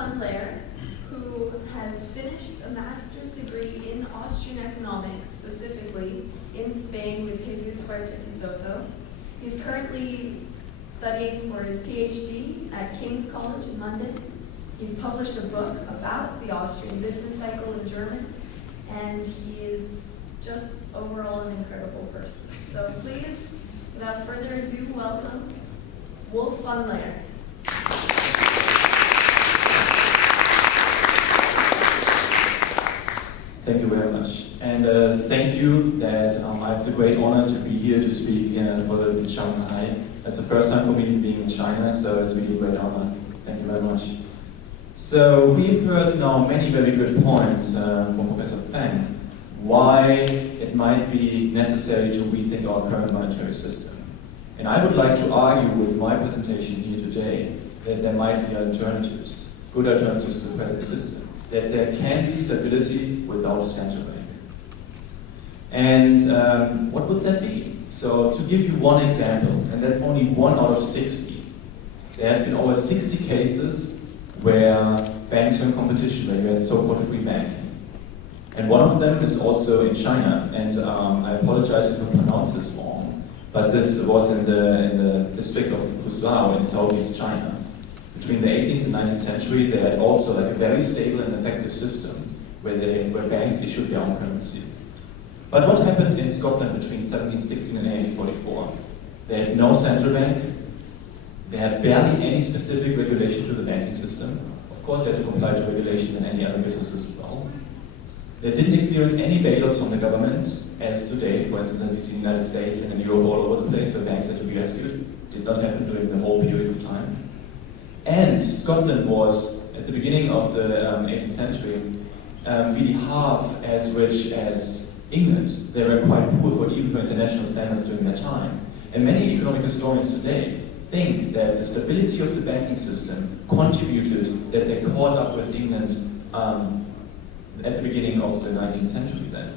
fund Laer, who has finished a master's degree in Austrian economics, specifically in Spain with Jesus Huerta de Soto. He's currently studying for his PhD at King's College in London. He's published a book about the Austrian business cycle in German, and he is just overall an incredible person. So please, without further ado, welcome Wolf van Laer. Thank you very much. And thank you that I have the great honor to be here to speak for the Shanghai. That's the first time for me being in China, so it's really a great honor. Thank you very much. So we've heard now many very good points from Professor Feng, why it might be necessary to rethink our current monetary system. And I would like to argue with my presentation here today that there might be alternatives, good alternatives to the present system, that there can be stability without a central bank. And what would that be? So to give you one example, and that's only 1 out of 60, there have been over 60 cases where banks were in competition, where you had so-called free banking. And one of them is also in China, and I apologize if I pronounce this wrong, but this was in the district of Fuzhou in southeast China. Between the 18th and 19th century, they had also like a very stable and effective system where banks issued their own currency. But what happened in Scotland between 1716 and 1844? They had no central bank. They had barely any specific regulation to the banking system. Of course, they had to comply to regulation in any other businesses as well. They didn't experience any bailouts from the government, as today, for instance, as we see in the United States and in Europe all over the place where banks had to be rescued. Did not happen during the whole period of time. And Scotland was, at the beginning of the 18th century, really half as rich as England. They were quite poor even for international standards during that time. And many economic historians today think that the stability of the banking system contributed that they caught up with England at the beginning of the 19th century then.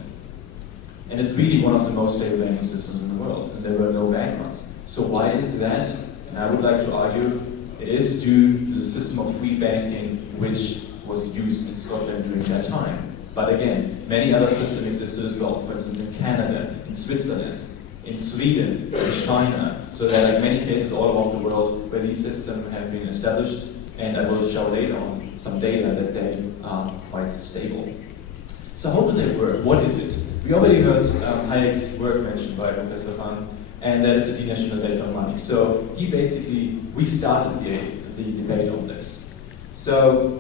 And it's really one of the most stable banking systems in the world, and there were no bank runs. So why is that? And I would like to argue it is due to the system of free banking which was used in Scotland during that time. But again, many other systems existed as well, for instance in Canada, in Switzerland, in Sweden, in China. So there are like many cases all around the world where these systems have been established, and I will show later on some data that they are quite stable. So how do they work? What is it? We already heard Hayek's work mentioned by Professor Fang, and that is the denationalization of money. So he basically restarted the debate on this. So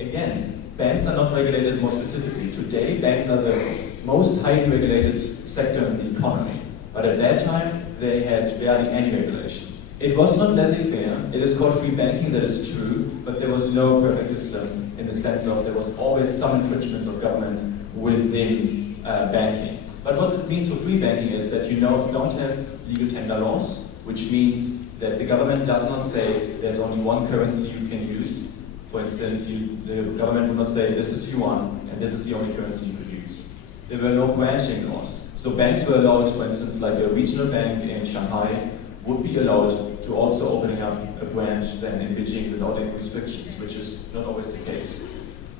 again, banks are not regulated more specifically. Today, banks are the most highly regulated sector in the economy. But at that time, they had barely any regulation. It was not laissez-faire. It is called free banking, that is true, but there was no perfect system in the sense of there was always some infringements of government within banking. But what it means for free banking is that you don't have legal tender laws, which means that the government does not say there's only one currency you can use. For instance, the government would not say this is yuan and this is the only currency you could use. There were no branching laws. So banks were allowed, for instance, like a regional bank in Shanghai would be allowed to also opening up a branch then in Beijing without any restrictions, which is not always the case.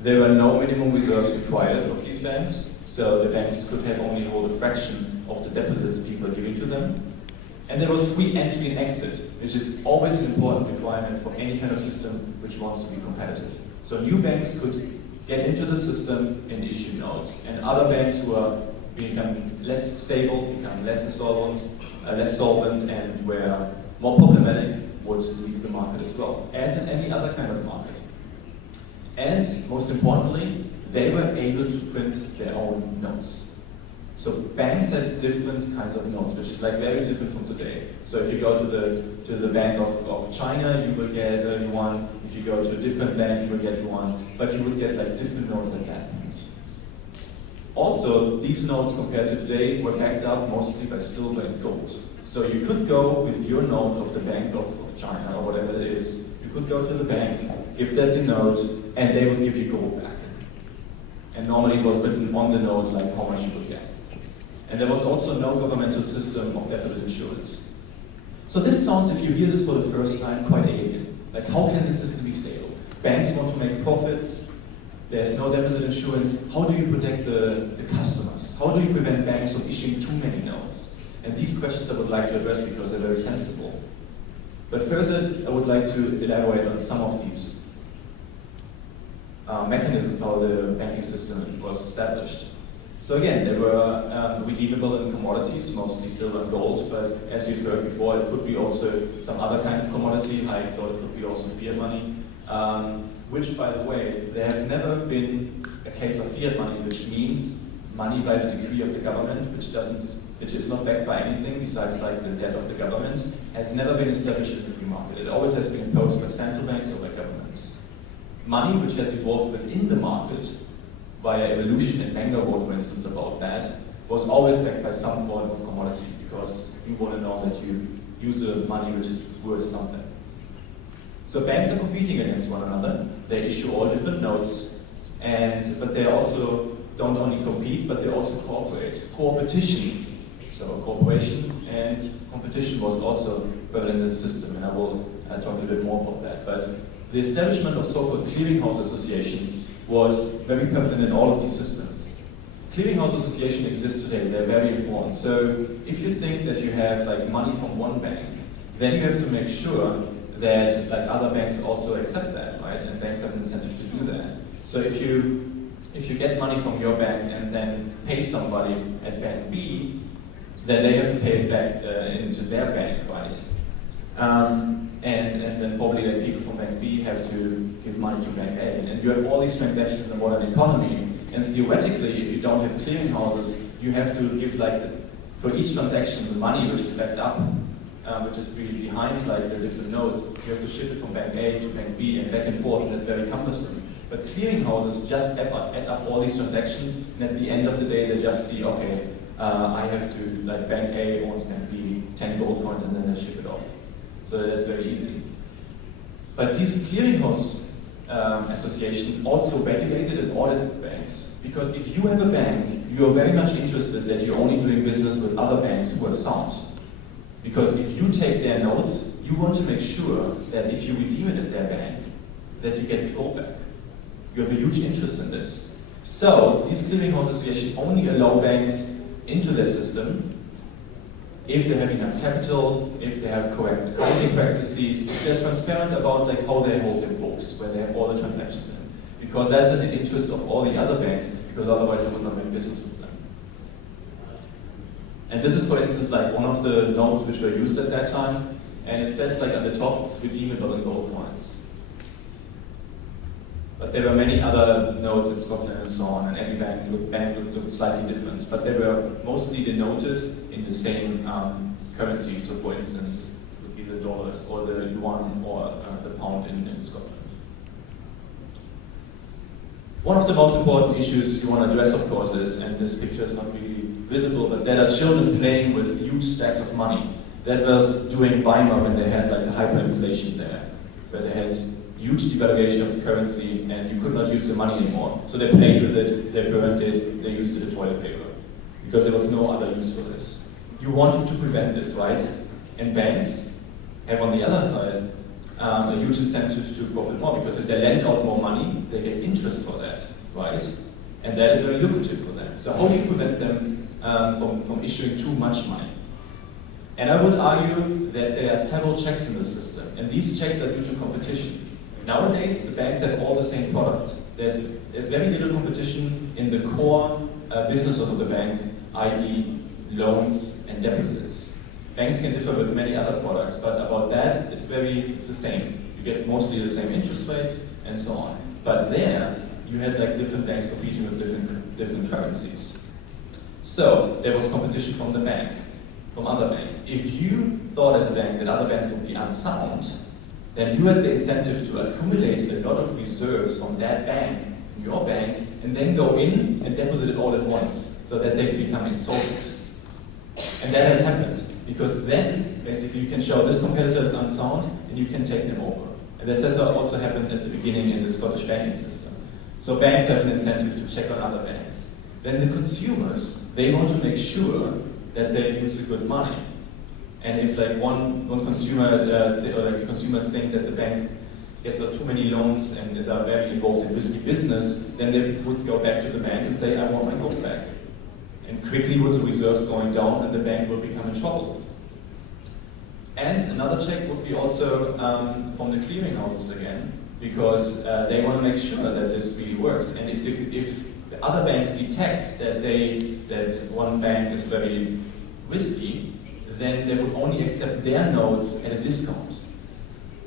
There were no minimum reserves required of these banks, so the banks could have only hold a fraction of the deposits people are giving to them. And there was free entry and exit, which is always an important requirement for any kind of system which wants to be competitive. So new banks could get into the system and issue notes, and other banks who are become less stable, become less solvent, and were more problematic would leave the market as well, as in any other kind of market. And most importantly, they were able to print their own notes. So banks had different kinds of notes, which is like very different from today. So if you go to the Bank of China, you will get yuan. If you go to a different bank, you will get yuan. But you would get like different notes at that point. Also, these notes compared to today were backed up mostly by silver and gold. So you could go with your note of the Bank of China or whatever it is. You could go to the bank, give that the note, and they would give you gold back. And normally it was written on the note like how much you would get. And there was also no governmental system of deposit insurance. So this sounds, if you hear this for the first time, quite alien. Like, how can this system be stable? banks want to make profits, there's no deposit insurance. How do you protect the customers? How do you prevent banks from issuing too many notes? And these questions I would like to address because they're very sensible. But further, I would like to elaborate on some of these mechanisms, how the banking system was established. So again, they were redeemable in commodities, mostly silver and gold, but as we've heard before, it could be also some other kind of commodity. I thought it could be also fiat money, which, by the way, there have never been a case of fiat money, which means money by the decree of the government, which is not backed by anything besides like the debt of the government, has never been established in the free market. It always has been imposed by central banks or by governments. Money which has evolved within the market via evolution, and Menger wrote, for instance, about that, was always backed by some form of commodity, because you want to know that you use a money which is worth something. So banks are competing against one another. They issue all different notes, but they also don't only compete, but they also cooperate. Competition, so cooperation and competition was also prevalent in the system, and I will talk a little bit more about that. But the establishment of so-called clearinghouse associations was very prevalent in all of these systems. Clearinghouse associations exist today, they're very important. So if you think that you have like money from one bank, then you have to make sure that like other banks also accept that, right? And banks have an incentive to do that. So if you get money from your bank and then pay somebody at bank B, then they have to pay it back into their bank, right? And then probably like people from bank B have to give money to bank A. And you have all these transactions in the modern economy. And theoretically, if you don't have clearinghouses, you have to give like for each transaction the money which is backed up, which is really behind like the different nodes. You have to ship it from bank A to bank B and back and forth, and that's very cumbersome. But clearinghouses just add up all these transactions, and at the end of the day, they just see, okay, I have to, like bank A owns bank B 10 gold coins, and then they ship it off. So that's very easy. But these clearinghouse associations also regulated and audited banks. Because if you have a bank, you are very much interested that you're only doing business with other banks who are sound. Because if you take their notes, you want to make sure that if you redeem it at their bank, that you get the gold back. You have a huge interest in this. So these clearinghouse associations only allow banks into their system if they have enough capital, if they have correct accounting practices, if they're transparent about like how they hold their books, where they have all the transactions in. Because that's in the interest of all the other banks, because otherwise they would not make business with them. And this is, for instance, like one of the notes which were used at that time, and it says like on the top, it's redeemable in gold coins. But there were many other notes in Scotland and so on, and every bank looked slightly different. But they were mostly denoted in the same currency. So for instance, it would be the dollar or the yuan or the pound in Scotland. One of the most important issues you want to address, of course, is, and this picture is not really visible, but there are children playing with huge stacks of money. That was during Weimar when they had like the hyperinflation there, where they had huge devaluation of the currency and you could not use the money anymore. So they played with it, they burned it, they used it as toilet paper. Because there was no other use for this. You wanted to prevent this, right? And banks have on the other side a huge incentive to profit more, because if they lend out more money, they get interest for that, right? And that is very lucrative for them. So how do you prevent them from issuing too much money? And I would argue that there are several checks in the system, and these checks are due to competition. Nowadays, the banks have all the same product. There's very little competition in the core business of the bank, i.e. loans and deposits. Banks can differ with many other products, but about that, it's the same. You get mostly the same interest rates and so on. But there, you had like different banks competing with different currencies. So there was competition from the bank, from other banks. If you thought as a bank that other banks would be unsound, then you had the incentive to accumulate a lot of reserves from that bank, your bank, and then go in and deposit it all at once, so that they become insolvent. And that has happened, because then, basically, you can show this competitor is unsound, and you can take them over. And this has also happened at the beginning in the Scottish banking system. So banks have an incentive to check on other banks. Then the consumers, they want to make sure that they use the good money. And if like one consumer, or like the consumers think that the bank gets too many loans and is very involved in risky business, then they would go back to the bank and say, I want my gold back. And quickly with the reserves going down, and the bank will become in trouble. And another check would be also from the clearinghouses again, because they want to make sure that this really works. And if the other banks detect that one bank is very risky, then they would only accept their notes at a discount.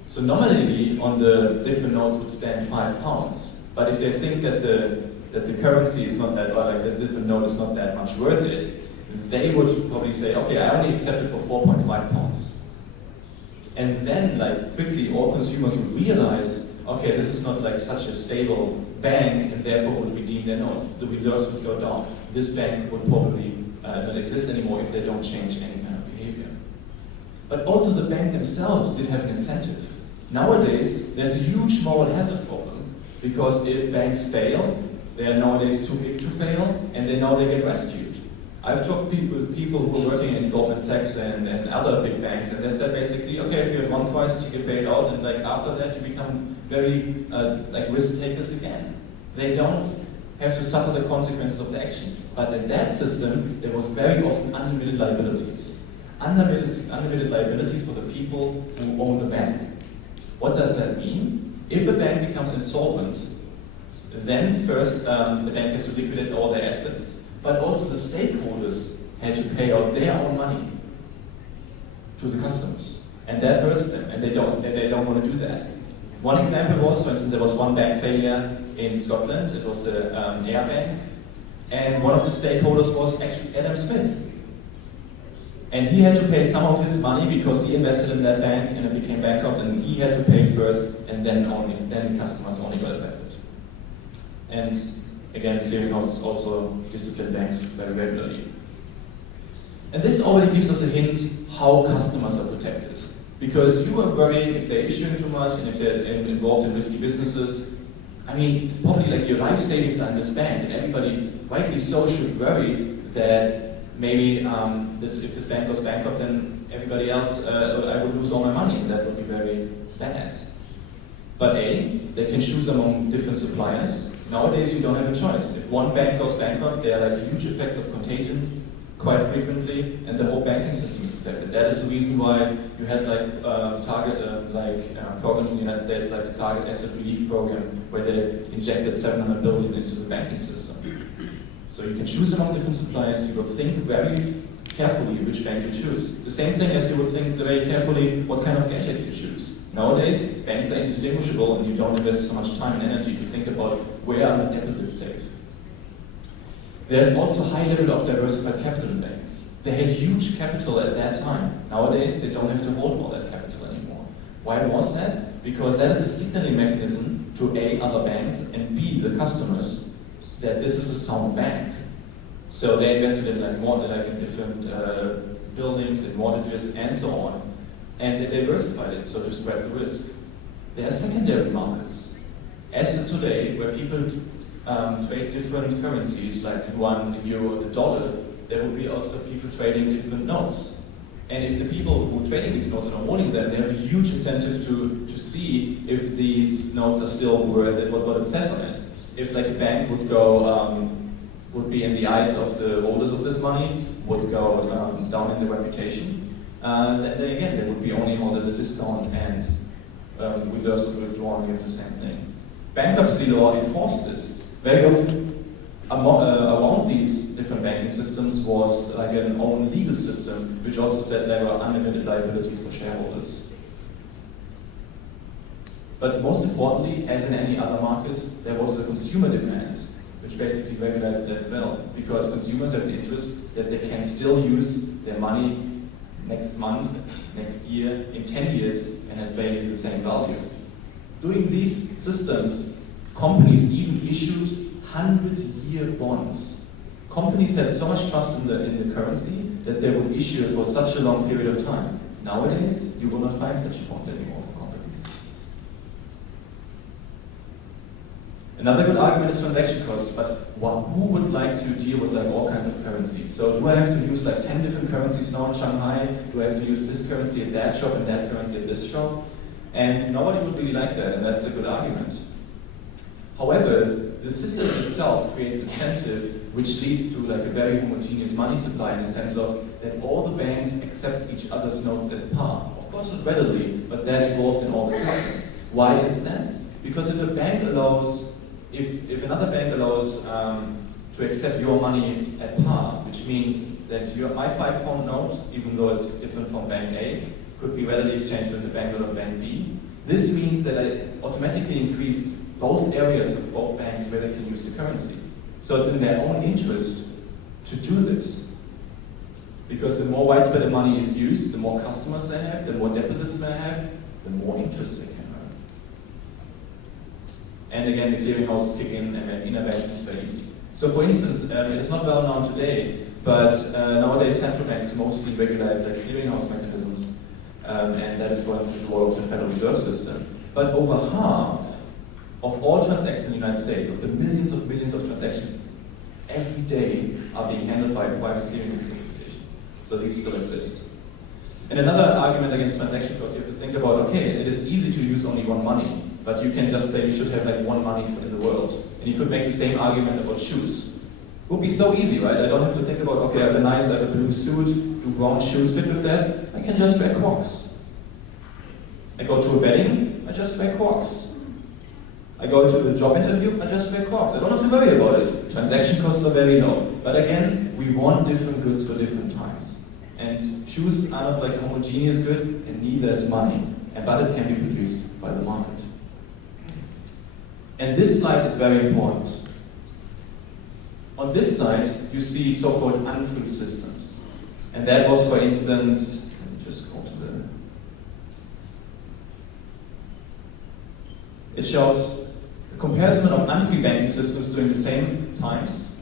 So nominally on the different notes would stand £5, but if they think that the currency is not that, or like the different note is not that much worth it, they would probably say, okay, I only accept it for £4.5. And then, like, quickly all consumers would realize, okay, this is not like such a stable bank, and therefore would redeem their notes. The reserves would go down. This bank would probably not exist anymore if they don't change any kind of behavior. But also the bank themselves did have an incentive. Nowadays, there's a huge moral hazard problem, because if banks fail, they are nowadays too big to fail, and they know they get rescued. I've talked with people who are working in Goldman Sachs and other big banks, and they said basically, okay, if you have one crisis, you get bailed out, and like after that, you become very like risk takers again. They don't have to suffer the consequences of the action. But in that system, there was very often unlimited liabilities. Unlimited liabilities for the people who own the bank. What does that mean? If a bank becomes insolvent, then first the bank has to liquidate all their assets, but also the stakeholders had to pay out their own money to the customers. And that hurts them, and they don't want to do that. One example was, for instance, there was one bank failure in Scotland. It was the Laer Bank, and one of the stakeholders was actually Adam Smith. And he had to pay some of his money because he invested in that bank and it became bankrupt, and he had to pay first, and then customers only got affected. And again, clearinghouses also discipline banks very regularly. And this already gives us a hint how customers are protected. Because you are worried if they're issuing too much and if they're involved in risky businesses. I mean, probably like your life savings are in this bank, and everybody, rightly so, should worry that maybe if this bank goes bankrupt, then everybody else, I would lose all my money, and that would be very bad. But A, they can choose among different suppliers. Nowadays, you don't have a choice. If one bank goes bankrupt, there are like huge effects of contagion quite frequently, and the whole banking system is affected. That is the reason why you had like programs in the United States, like the Target Asset Relief Program, where they injected $700 billion into the banking system. So you can choose among different suppliers. You will think very carefully which bank you choose. The same thing as you would think very carefully what kind of gadget you choose. Nowadays, banks are indistinguishable, and you don't invest so much time and energy to think about where are my deposits safe. There's also a high level of diversified capital in banks. They had huge capital at that time. Nowadays, they don't have to hold all that capital anymore. Why was that? Because that is a signaling mechanism to A, other banks, and B, the customers, that this is a sound bank. So they invested in in different buildings and mortgages and so on, and they diversified it, so to spread the risk. There are secondary markets, as of today, where people trade different currencies, like the yuan, the euro, the dollar. There will be also people trading different notes. And if the people who are trading these notes and are holding them, they have a huge incentive to see if these notes are still worth it, what it says on it. If like a bank would go, would be in the eyes of the holders of this money, would go down in their reputation, then again, they would be only held at a discount, and reserves would be withdrawn, and you have the same thing. Bankruptcy law enforced this. Very often, around these different banking systems was like an own legal system, which also said there were unlimited liabilities for shareholders. But most importantly, as in any other market, there was a consumer demand, which basically regulated that well, because consumers have the interest that they can still use their money next month, next year, in 10 years, and has basically the same value. During these systems, companies even issued 100-year bonds. Companies had so much trust in the currency that they would issue it for such a long period of time. Nowadays, you will not find such a bond anymore for companies. Another good argument is transaction costs, but who would like to deal with like all kinds of currencies? So do I have to use like 10 different currencies now in Shanghai? Do I have to use this currency at that shop and that currency at this shop? And nobody would really like that, and that's a good argument. However, the system itself creates incentive, which leads to like a very homogeneous money supply in the sense of that all the banks accept each other's notes at par. Of course not readily, but that evolved in all the systems. Why is that? Because if a bank allows, if another bank allows to accept your money at par, which means that my £5 note, even though it's different from bank A, could be readily exchanged with the bank note of bank B. This means that I automatically increased both areas of both banks where they can use the currency. So it's in their own interest to do this. Because the more widespread the money is used, the more customers they have, the more deposits they have, the more interest they can earn. And again, the clearinghouses kick in, and innovation is very easy. So for instance, it is not well known today, but nowadays central banks mostly regulate like clearinghouse mechanisms, and that is, for instance, the role of the Federal Reserve System. But over half of all transactions in the United States, of the millions of transactions every day, are being handled by private clearing institutions. So these still exist. And another argument against transaction costs, you have to think about, okay, it is easy to use only one money, but you can just say you should have like one money in the world. And you could make the same argument about shoes. It would be so easy, right? I don't have to think about, okay, I have a blue suit, do brown shoes fit with that? I can just wear Crocs. I go to a wedding, I just wear Crocs. I go to a job interview, I just wear Crocs. I don't have to worry about it. Transaction costs are very low. But again, we want different goods for different times. And shoes are not like a homogeneous good, and neither is money. But it can be produced by the market. And this slide is very important. On this side, you see so-called unfree systems. And that was, for instance, let me just go to the... It shows a comparison of unfree banking systems during the same times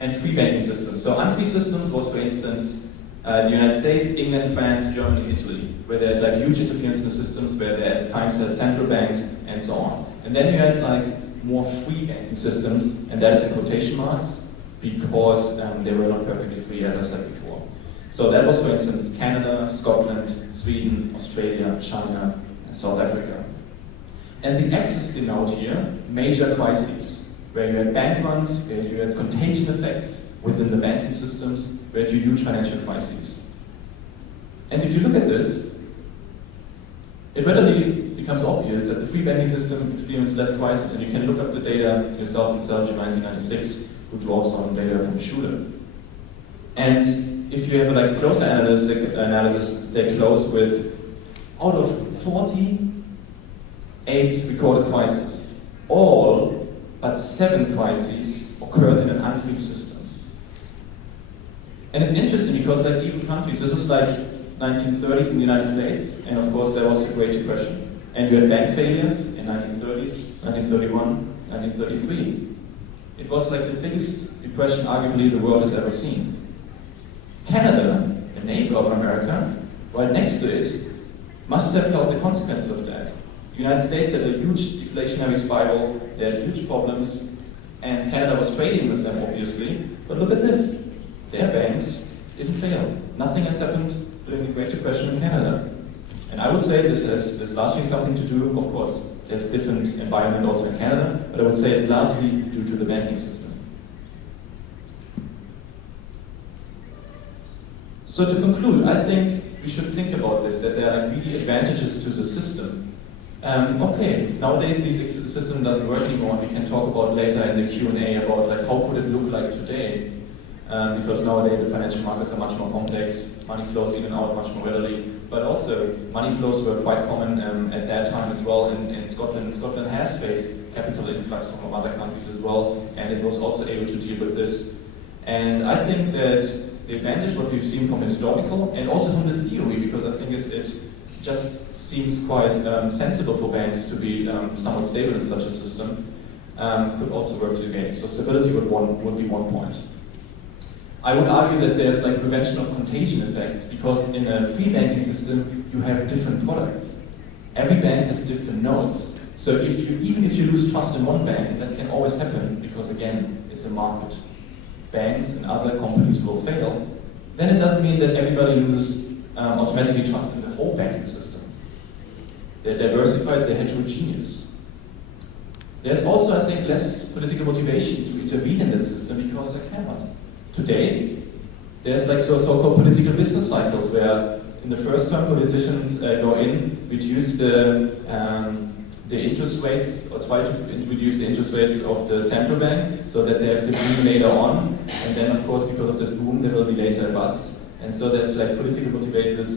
and free banking systems. So unfree systems was, for instance, the United States, England, France, Germany, Italy, where they had like huge interference in the systems, where they at times had central banks, and so on. And then you had like more free banking systems, and that is in quotation marks, because they were not perfectly free, as I said before. So that was, for instance, Canada, Scotland, Sweden, Australia, China, and South Africa. And the axes denote here major crises, where you had bank runs, where you had contagion effects within the banking systems, where you had huge financial crises. And if you look at this, it readily becomes obvious that the free banking system experienced less crisis, and you can look up the data yourself in Sergio 1996, who draws on data from Schule. And if you have like a closer analysis, they close with, out of 48 recorded crises, all but 7 crises occurred in an unfree system. And it's interesting because like even countries, this is like 1930s in the United States, and of course there was the Great Depression. And we had bank failures in 1930s, 1931, 1933. It was like the biggest depression arguably the world has ever seen. Canada, a neighbor of America, right next to it, must have felt the consequences of that. The United States had a huge deflationary spiral, they had huge problems, and Canada was trading with them obviously, but look at this. Their banks didn't fail. Nothing has happened during the Great Depression in Canada. And I would say this has largely something to do, of course, there's different environment also in Canada, but I would say it's largely due to the banking system. So to conclude, I think we should think about this, that there are really advantages to the system. Okay, nowadays this system doesn't work anymore, and we can talk about later in the Q&A about like how could it look like today. Because nowadays the financial markets are much more complex, money flows in and out much more readily, but also money flows were quite common at that time as well in Scotland. Scotland has faced capital influx from other countries as well, and it was also able to deal with this. And I think that the advantage what we've seen from historical and also from the theory, because I think it just seems quite sensible for banks to be somewhat stable in such a system, could also work to gain. So stability would be one point. I would argue that there's like prevention of contagion effects, because in a free banking system you have different products. Every bank has different nodes. So even if you lose trust in one bank, and that can always happen because again it's a market, banks and other companies will fail, then it doesn't mean that everybody loses automatically trust in the whole banking system. they're diversified, they're heterogeneous. There's also, I think, less political motivation to intervene in that system because they cannot. Today, there's like so-called political business cycles where in the first term politicians go in, reduce the interest rates, or try to reduce the interest rates of the central bank so that they have the boom later on, and then of course because of this boom there will be later a bust. And so there's like politically motivated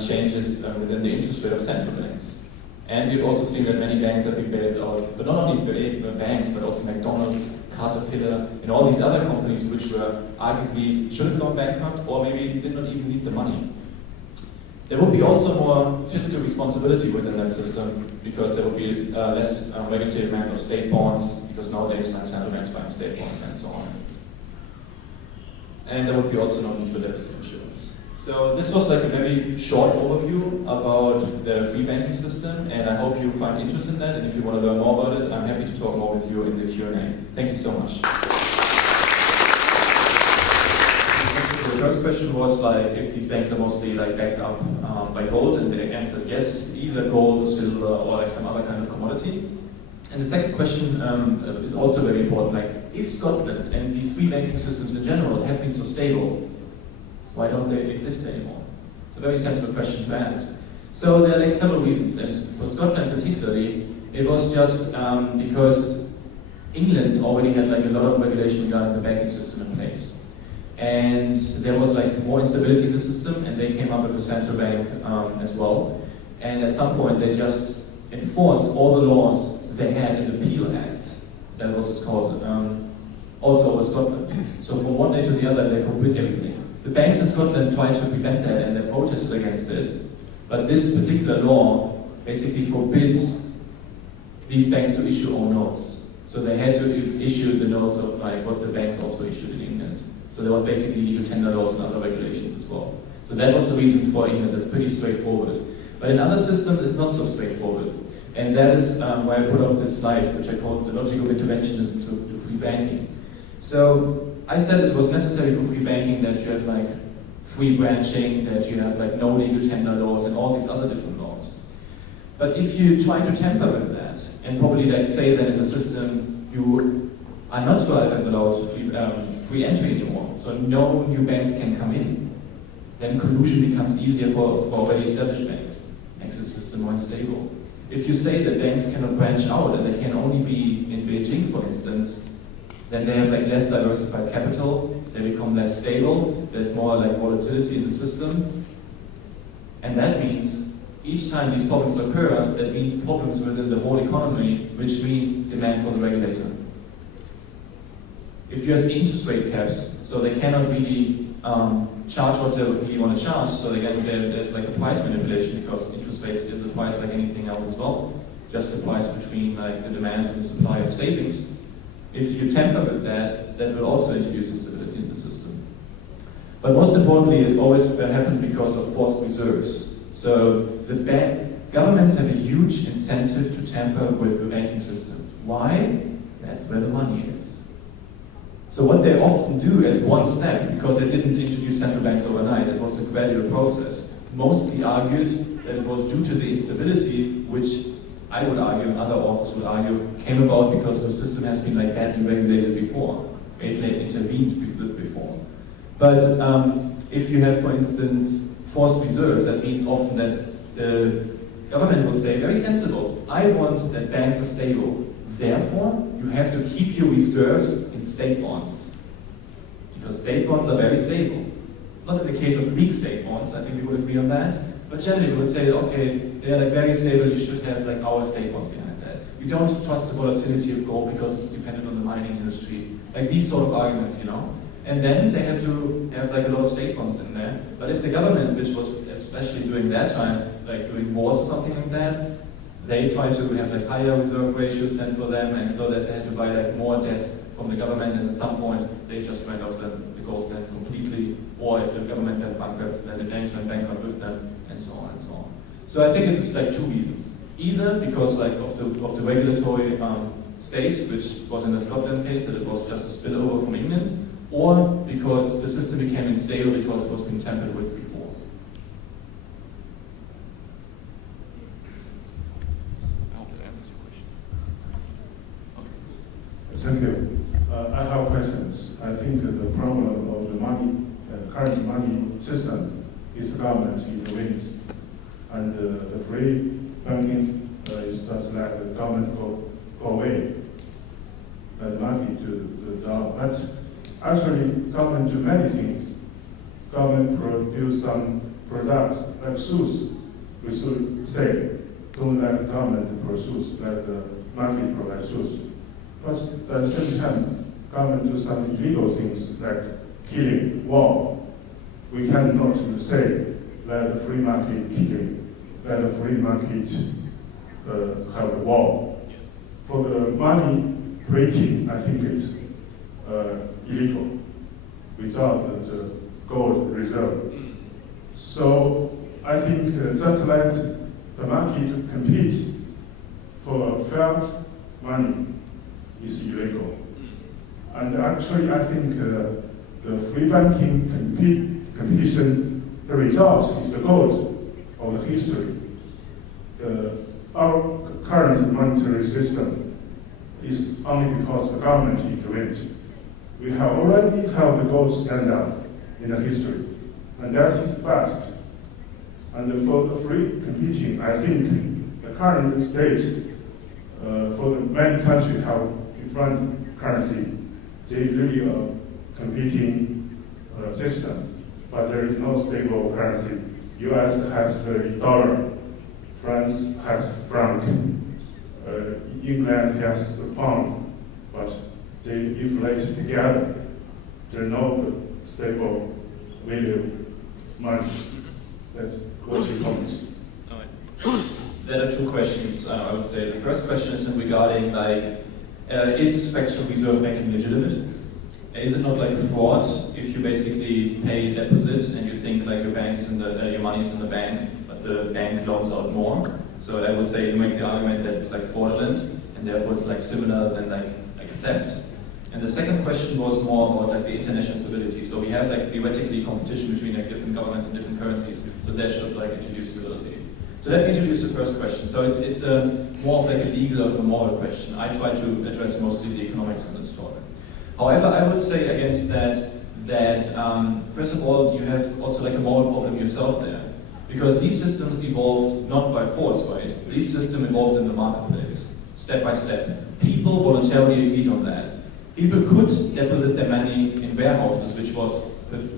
changes within the interest rate of central banks. And we've also seen that many banks have been bailed out, but not only banks, but also McDonald's, Caterpillar, and all these other companies which were arguably should have gone bankrupt or maybe did not even need the money. There would be also more fiscal responsibility within that system because there would be less regulatory amount of state bonds, because nowadays like central banks buying state bonds and so on. And there would be also no need for deposit insurance. So this was like a very short overview about the free banking system, and I hope you find interest in that, and if you want to learn more about it, I'm happy to talk more with you in the Q&A. Thank you so much. The first question was like if these banks are mostly like backed up by gold, and the answer is yes, either gold, silver, or like some other kind of commodity. And the second question is also very important, like if Scotland and these free banking systems in general have been so stable, why don't they exist anymore? It's a very sensible question to ask. So there are like several reasons, and for Scotland particularly, it was just because England already had like a lot of regulation regarding the banking system in place. And there was like more instability in the system, and they came up with a central bank as well. And at some point they just enforced all the laws they had in the Peel Act, that was what's called, also over Scotland. So from one day to the other they forbid everything. The banks in Scotland tried to prevent that and they protested against it, but this particular law basically forbids these banks to issue own notes. So they had to issue the notes of like what the banks also issued in England. So there was basically legal tender laws and other regulations as well. So that was the reason for England. That's pretty straightforward. But in other systems, it's not so straightforward. And that is why I put up this slide, which I called the logic of interventionism to free banking. So I said it was necessary for free banking that you have like free branching, that you have like no legal tender laws and all these other different laws. But if you try to tamper with that, and probably like say that in the system you are not allowed free entry anymore, so no new banks can come in, then collusion becomes easier for already established banks. Makes the system more unstable. If you say that banks cannot branch out and they can only be in Beijing, for instance, then they have like less diversified capital, they become less stable, there's more like volatility in the system, and that means each time these problems occur, that means problems within the whole economy, which means demand for the regulator. If you have interest rate caps, so they cannot really charge what they really want to charge, so again there's like a price manipulation because interest rates is a price like anything else as well, just the price between like the demand and the supply of savings. If you tamper with that, that will also introduce instability in the system. But most importantly, it always happened because of forced reserves. So the governments have a huge incentive to tamper with the banking system. Why? That's where the money is. So what they often do as one step, because they didn't introduce central banks overnight, it was a gradual process, mostly argued that it was due to the instability, which I would argue, and other authors would argue, came about because the system has been like badly regulated before. They intervened before. But if you have, for instance, forced reserves, that means often that the government will say, very sensible, I want that banks are stable. Therefore, you have to keep your reserves in state bonds. Because state bonds are very stable. Not in the case of Greek state bonds, I think we would agree on that. But generally we would say, okay, they are like very stable, you should have like our state bonds behind that. You don't trust the volatility of gold because it's dependent on the mining industry. Like these sort of arguments, you know. And then they had to have like a lot of state bonds in there. But if the government, which was especially during that time, like during wars or something like that, they tried to have like higher reserve ratios than for them, and so that they had to buy like more debt from the government, and at some point they just went off the gold standard completely, or if the government went bankrupt, then the banks went bankrupt with them, and so on and so on. So I think it is like two reasons. Either because like of the regulatory state, which was in the Scotland case, that it was just a spillover from England, or because the system became unstable because it was being tampered with before. current money system is the government intervenes. And the free banking is just like the government go away and money to the dollar. But actually, government do many things. Government produce some products like shoes. We should say, don't let the government produce, let the market provide shoes. But at the same time, government do some illegal things like killing, war. We cannot say, let the free market killing, let the free market have a war. For the money printing, I think it's illegal without the gold reserve. So I think just let the market compete for fiat money is illegal. And actually, I think the free banking competition, the result is the goal of the history. Our current monetary system is only because the government intervened. We have already have the gold standard in the history, and that is fast. And for the free competing, I think the current state, for the many countries have different currency. They really are competing system, but there is no stable currency. US has the dollar, France has franc, England has the pound, but they inflate together. There is no stable value money. That's what's your comment? There are two questions, I would say. The first question is regarding, is fractional reserve banking legitimate? Is it not like a fraud if you basically pay a deposit and you think like your money's in the bank, but the bank loans out more? So I would say you make the argument that it's like fraudulent, and therefore it's like similar than like theft. And the second question was more about like the international stability. So we have like theoretically competition between like different governments and different currencies. So that should like introduce stability. So let me introduce the first question. So it's more of like a legal or a moral question. I try to address mostly the economics in this talk. However, I would say against that first of all, you have also like a moral problem yourself there. Because these systems evolved not by force, right? These systems evolved in the marketplace, step by step. People voluntarily agreed on that. People could deposit their money in warehouses, which was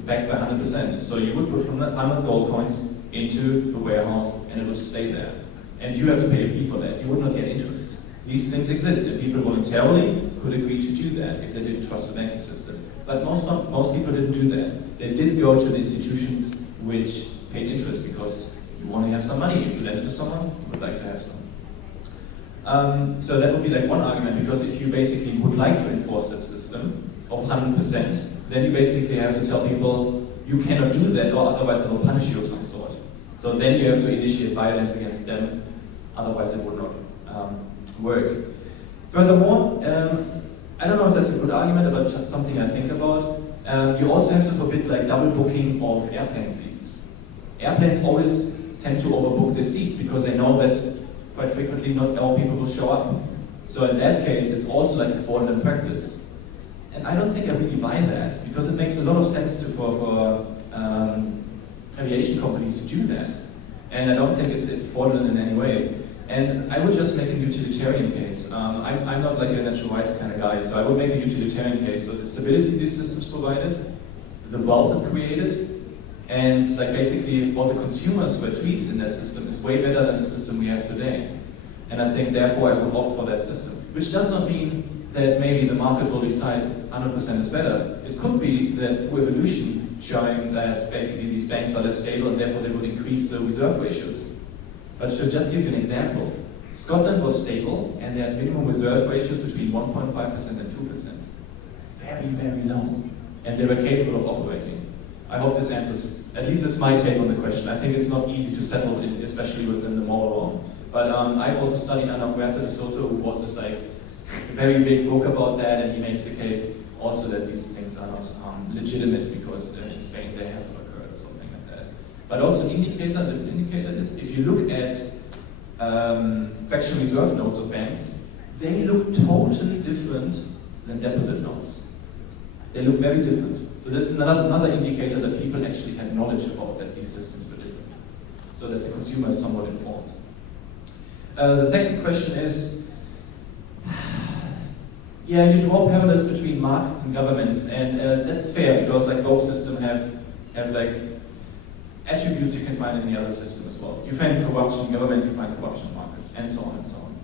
backed by 100%. So you would put 100 gold coins into the warehouse and it would stay there. And you have to pay a fee for that. You would not get interest. These things exist, and people voluntarily could agree to do that if they didn't trust the banking system. But most people didn't do that. They did go to the institutions which paid interest because you want to have some money. If you lend it to someone, you would like to have some. So that would be like one argument, because if you basically would like to enforce that system of 100%, then you basically have to tell people you cannot do that, or otherwise I will punish you of some sort. So then you have to initiate violence against them, otherwise it would not work. Furthermore, I don't know if that's a good argument, but it's something I think about. You also have to forbid like double booking of airplane seats. Airplanes always tend to overbook their seats because they know that quite frequently not all people will show up. So in that case, it's also like a fraudulent practice. And I don't think I really buy that, because it makes a lot of sense for aviation companies to do that. And I don't think it's fraudulent in any way. And I would just make a utilitarian case. I'm not like a natural rights kind of guy, so I would make a utilitarian case. So the stability these systems provided, the wealth it created, and like basically all the consumers who are treated in that system is way better than the system we have today. And I think therefore I would opt for that system. Which does not mean that maybe the market will decide 100% is better. It could be that through evolution showing that basically these banks are less stable and therefore they would increase the reserve ratios. But to just give you an example, Scotland was stable and they had minimum reserve ratios between 1.5% and 2%. Very, very low. And they were capable of operating. I hope this answers, at least it's my take on the question. I think it's not easy to settle it, especially within the moral law. But I've also studied under Laer de Soto, who wrote this like very big book about that, and he makes the case also that these things are not legitimate because in Spain they have occurred or something like that. But also an indicator is, if you look at fractional reserve notes of banks, they look totally different than deposit notes. They look very different. So that's another indicator that people actually had knowledge about that these systems were different, so that the consumer is somewhat informed. The second question is, yeah, you draw parallels between markets and governments, and that's fair because like both systems have like attributes you can find in the other system as well. You find corruption in government, you find corruption in markets, and so on and so on.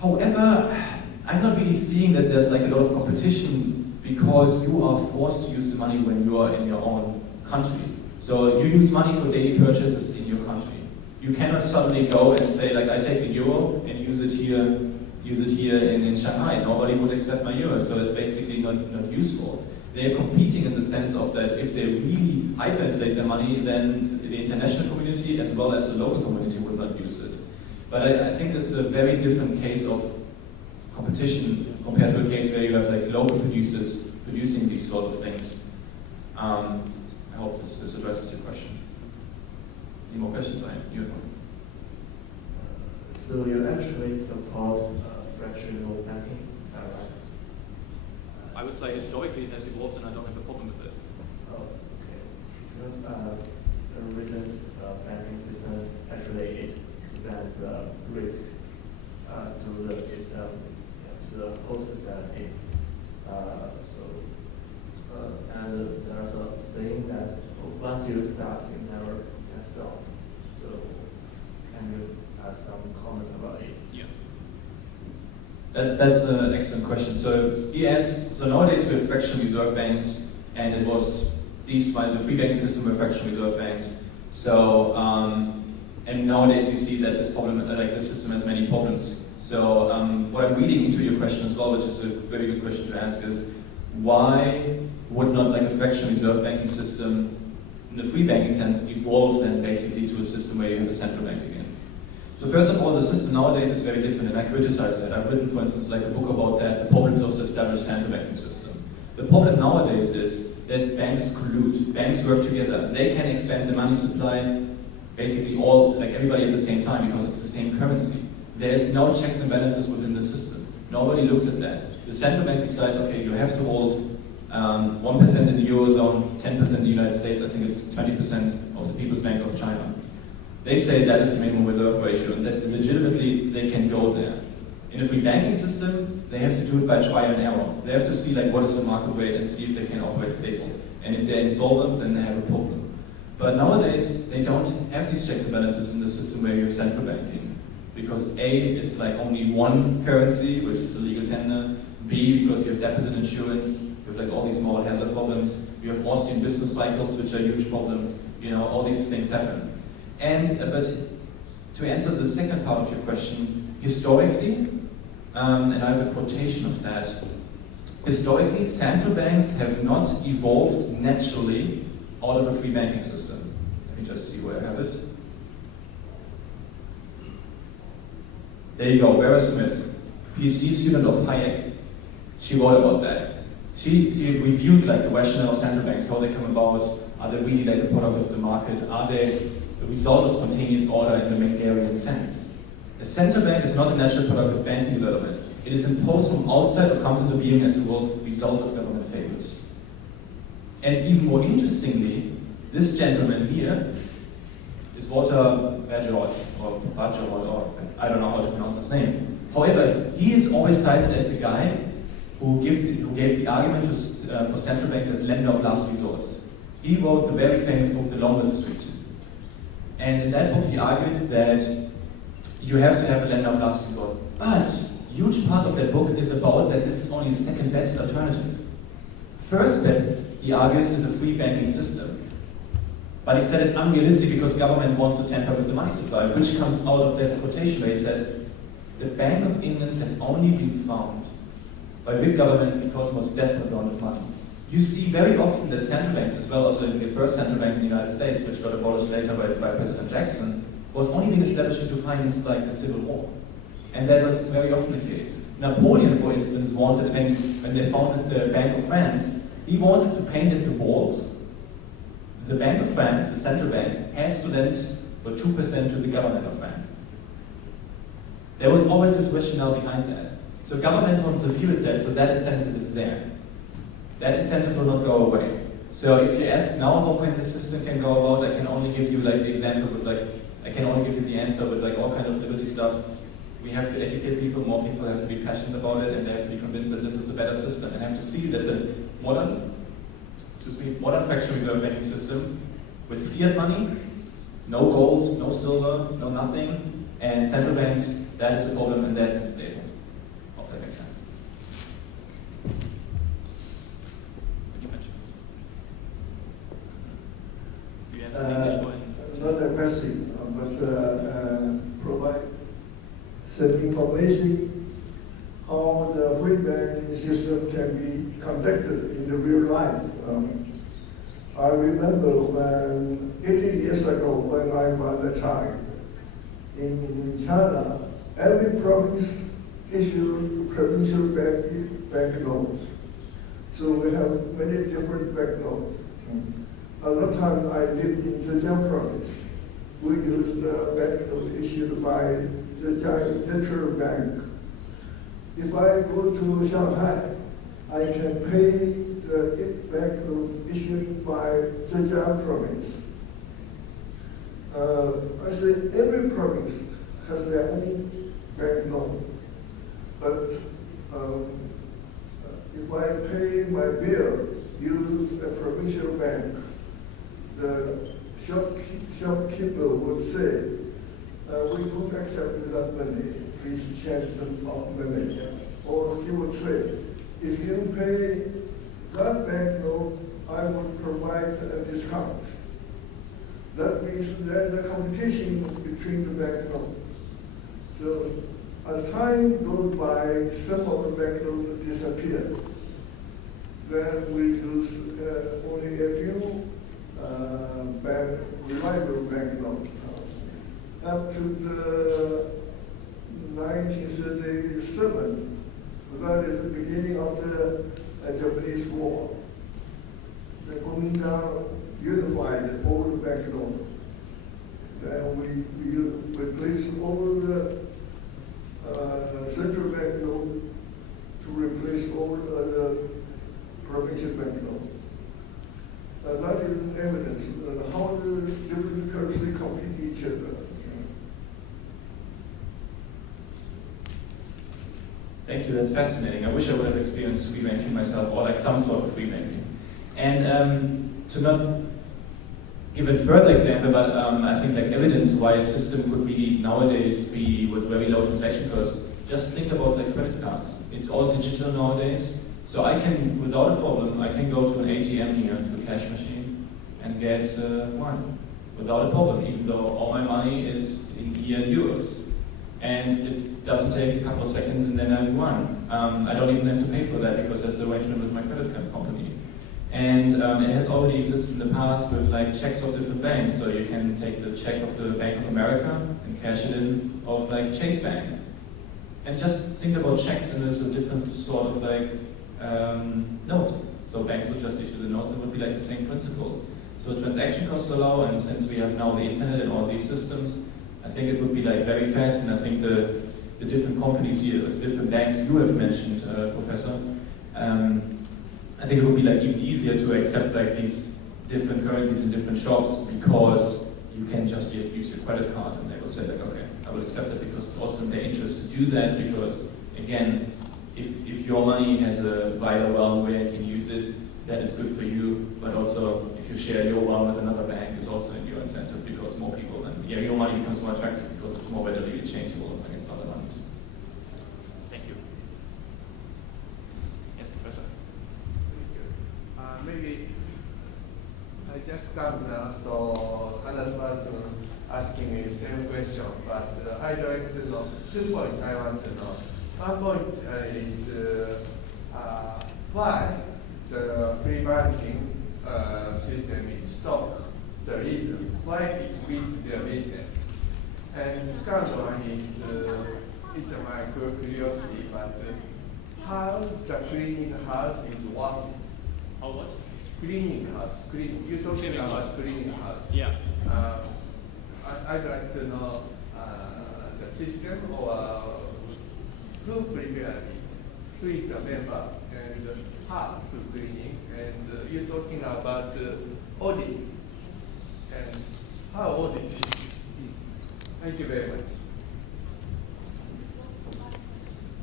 However, I'm not really seeing that there's like a lot of competition because you are forced to use the money when you are in your own country. So you use money for daily purchases in your country. You cannot suddenly go and say like I take the euro and use it here in Shanghai. Nobody would accept my euro, so it's basically not useful. They are competing in the sense of that if they really hyperinflate their money, then the international community as well as the local community would not use it. But I think it's a very different case of competition compared to a case where you have like local producers producing these sort of things. I hope this addresses your question. Any more questions? So you actually support fractional banking, is that right? I would say historically it has evolved and I don't have a problem with it. Oh, okay. Because the recent banking system actually it expands the risk through the system to the whole society. And there's a saying that once you start, you never can stop. So can you add some comments about it? Yeah. That's an excellent question. So yes, so nowadays we have fractional reserve banks, and it was the free banking system were fractional reserve banks. So and nowadays we see that this problem, like this system, has many problems. So what I'm reading into your question as well, which is a very good question to ask, is why would not like a fractional reserve banking system, in the free banking sense, evolve then basically to a system where you have a central bank again? So first of all, the system nowadays is very different, and I criticize that. I've written, for instance, like a book about that, the problems of the established central banking system. The problem nowadays is that banks collude, banks work together. They can expand the money supply, basically all, like everybody at the same time, because it's the same currency. There is no checks and balances within the system. Nobody looks at that. The central bank decides, okay, you have to hold 1% in the Eurozone, 10% in the United States, I think it's 20% of the People's Bank of China. They say that is the minimum reserve ratio, and that legitimately they can go there. In a free banking system, they have to do it by trial and error. They have to see like what is the market rate and see if they can operate stable. And if they're insolvent, then they have a problem. But nowadays, they don't have these checks and balances in the system where you have central banking. Because A, it's like only one currency, which is the legal tender. B, because you have deposit insurance, you have like all these moral hazard problems. You have Austrian business cycles, which are a huge problem. You know, all these things happen. And, but to answer the second part of your question, historically, and I have a quotation of that, historically, central banks have not evolved naturally out of a free banking system. Let me just see where I have it. There you go, Vera Smith, PhD student of Hayek. She wrote about that. She reviewed like the rationale of central banks, how they come about, are they really like a product of the market, are they the result of spontaneous order in the Mengerian sense. A central bank is not a natural product of banking development. It is imposed from outside or comes into being as a result of government favors. And even more interestingly, this gentleman here is Walter Bajor, or I don't know how to pronounce his name. However, he is always cited as the guy who gave the argument for central banks as lender of last resorts. He wrote the very famous book, The Lombard Street. And in that book he argued that you have to have a lender of last resort. But huge part of that book is about that this is only the second best alternative. First best, he argues, is a free banking system. But he said it's unrealistic because government wants to tamper with the money supply, which comes out of that quotation where he said, the Bank of England has only been found by big government because it was desperate amount of money. You see very often that central banks, as well as the first central bank in the United States, which got abolished later by President Jackson, was only being established to finance like the Civil War. And that was very often the case. Napoleon, for instance, wanted, when they founded the Bank of France, he wanted to paint it to walls. The Bank of France, the central bank, has to lend for 2% to the government of France. There was always this rationale behind that. So government wants to view it that, so that incentive is there. that incentive will not go away. So if you ask now how can the system can go about, I can only give you like the example with like, I can only give you the answer with like all kind of liberty stuff. We have to educate people, more people have to be passionate about it, and they have to be convinced that this is a better system, and have to see that the modern fractional reserve banking system with fiat money, no gold, no silver, no nothing, and central banks, that is a problem and that's unstable. Hope that makes sense. You answer in English or in Not a question, but provide some information how the free banking system can be conducted in the real life. I remember when 80 years ago when I was a child, in China, every province issued provincial bank notes. So we have many different bank notes. At that time I lived in Zhejiang province. We used the bank notes issued by Zhejiang Central Bank. If I go to Shanghai, I can pay the bank note issued by Zhejiang province. I say every province has their own bank note, but if I pay my bill, use a provincial bank, the shopkeeper would say, we don't accept that money, please change some money. Or he would say, if you pay that bank note, I will provide a discount. That means there's a competition between the bank notes. So as time goes by, some of the bank notes disappear. Then we lose only a few reliable bank notes. Up to the 1937, that is the beginning of the Japanese War. The Kuomintang unified all the bank notes. Then we replaced all the central bank notes to replace all the provincial bank notes. That is evidence how the different currencies compete each other. Thank you, that's fascinating. I wish I would have experienced free banking myself, or like some sort of free banking. And to not give a further example, but I think like evidence why a system could really nowadays be with very low transaction costs, just think about like credit cards. It's all digital nowadays. So I can, without a problem, I can go to an ATM here, to a cash machine, and get wine without a problem, even though all my money is in euros. And it doesn't take a couple of seconds and then I'm won. I don't even have to pay for that because that's the arrangement with my credit card company. And it has already existed in the past with like checks of different banks. So you can take the check of the Bank of America and cash it in of like Chase Bank. And just think about checks and there's a different sort of like note. So banks would just issue the notes and it would be like the same principles. So transaction costs are low, and since we have now the internet and all these systems, I think it would be like very fast. And I think the different companies here, the different banks you have mentioned, Professor, I think it would be like even easier to accept like these different currencies in different shops because you can just use your credit card and they will say like, okay, I will accept it because it's also in their interest to do that because, again, if your money has a vital realm where you can use it, that is good for you, but also if you share your realm with another bank, it's also in your incentive because more people, and yeah, your money becomes more attractive because it's more readily exchangeable against other monies. Thank you. Yes, Professor. Maybe I just come now, so Hannah was asking me the same question, but I'd like to know 2 points I want to know. One point is why the free banking system is stopped, the reason, why it quits their business. And the second one is, it's my curiosity, but how the cleaning house is working. How what? Cleaning house, you're talking about cleaning house. Yeah. I'd like to know the system or who prepared it, who is the member, and hard to cleaning, and you're talking about audit and how audit. Thank you very much.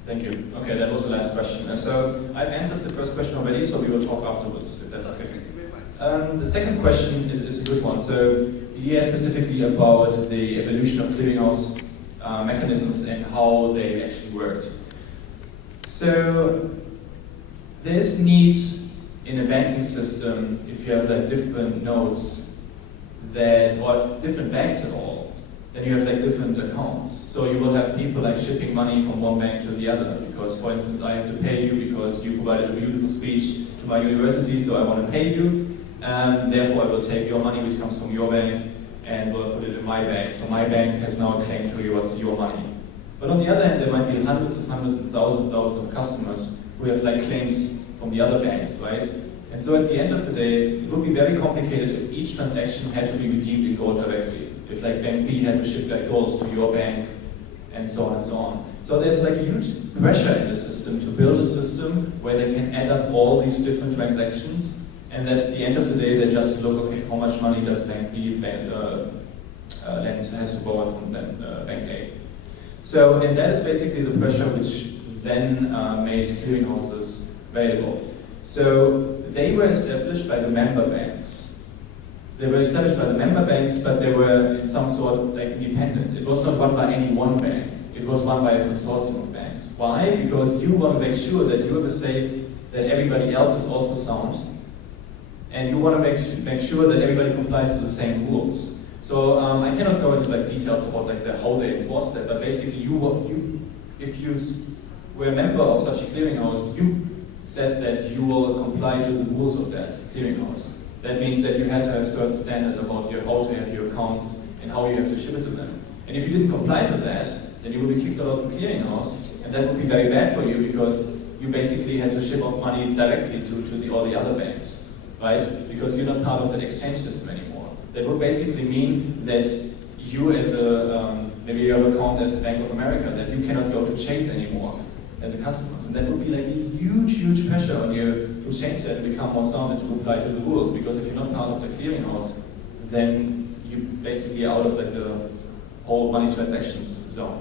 Thank you. Okay, that was the last question. So I've answered the first question already, so we will talk afterwards, if that's okay. Thank you very much. The second question is a good one. So you asked specifically about the evolution of clearinghouse mechanisms and how they actually worked. So there is need in a banking system, if you have like different nodes that, or different banks at all, then you have like different accounts. So you will have people like shipping money from one bank to the other because, for instance, I have to pay you because you provided a beautiful speech to my university, so I want to pay you. Therefore, I will take your money, which comes from your bank, and will put it in my bank. So my bank has now a claim to you, what's your money. But on the other hand, there might be hundreds and thousands of customers who have like claims from the other banks, right? And so at the end of the day, it would be very complicated if each transaction had to be redeemed in gold directly. If like Bank B had to ship that gold to your bank, and so on and so on. So there's like a huge pressure in the system to build a system where they can add up all these different transactions, and that at the end of the day, they just look, okay, how much money does Bank B has to borrow from Bank A. So, and that is basically the pressure which then made clearinghouses available. So they were established by the member banks. They were established by the member banks, but they were in some sort of like independent. It was not run by any one bank. It was run by a consortium of banks. Why? Because you want to make sure that you have a say that everybody else is also sound, and you want to make sure that everybody complies to the same rules. So I cannot go into like details about like how they enforce that, but basically if you were a member of such a clearinghouse, you said that you will comply to the rules of that clearinghouse. That means that you had to have certain standards about how to have your accounts and how you have to ship it to them. And if you didn't comply to that, then you would be kicked out of the clearinghouse, and that would be very bad for you because you basically had to ship out money directly to all the other banks, right? Because you're not part of that exchange system anymore. That would basically mean that you as maybe you have an account at Bank of America, that you cannot go to Chase anymore as a customer. And that would be like a huge pressure on you to change that and become more sound and to comply to the rules. Because if you're not part of the clearinghouse, then you basically are out of like the whole money transactions zone.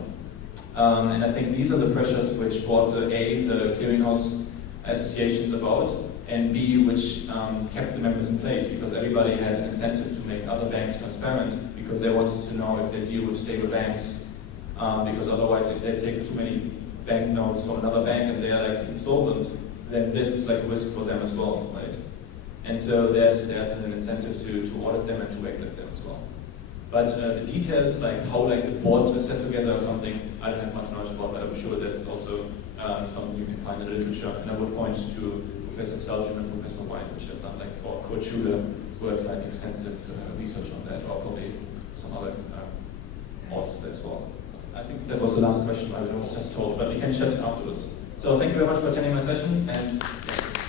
And I think these are the pressures which brought A, the clearinghouse associations about, and B, which kept the members in place, because everybody had an incentive to make other banks transparent, because they wanted to know if they deal with stable banks, because otherwise if they take too many bank notes from another bank and they are like insolvent, then this is like a risk for them as well, right? And so they had an incentive to audit them and to regulate them as well. But the details, like how like the boards were set together or something, I don't have much knowledge about, but I'm sure that's also something you can find in the literature. And I would point to Professor Seljan and Professor White, which have done like, or Kurt Schuler, who have like extensive research on that, or probably some other authors there as well. I think that was the last question I was just told, but we can chat afterwards. So thank you very much for attending my session, and yeah.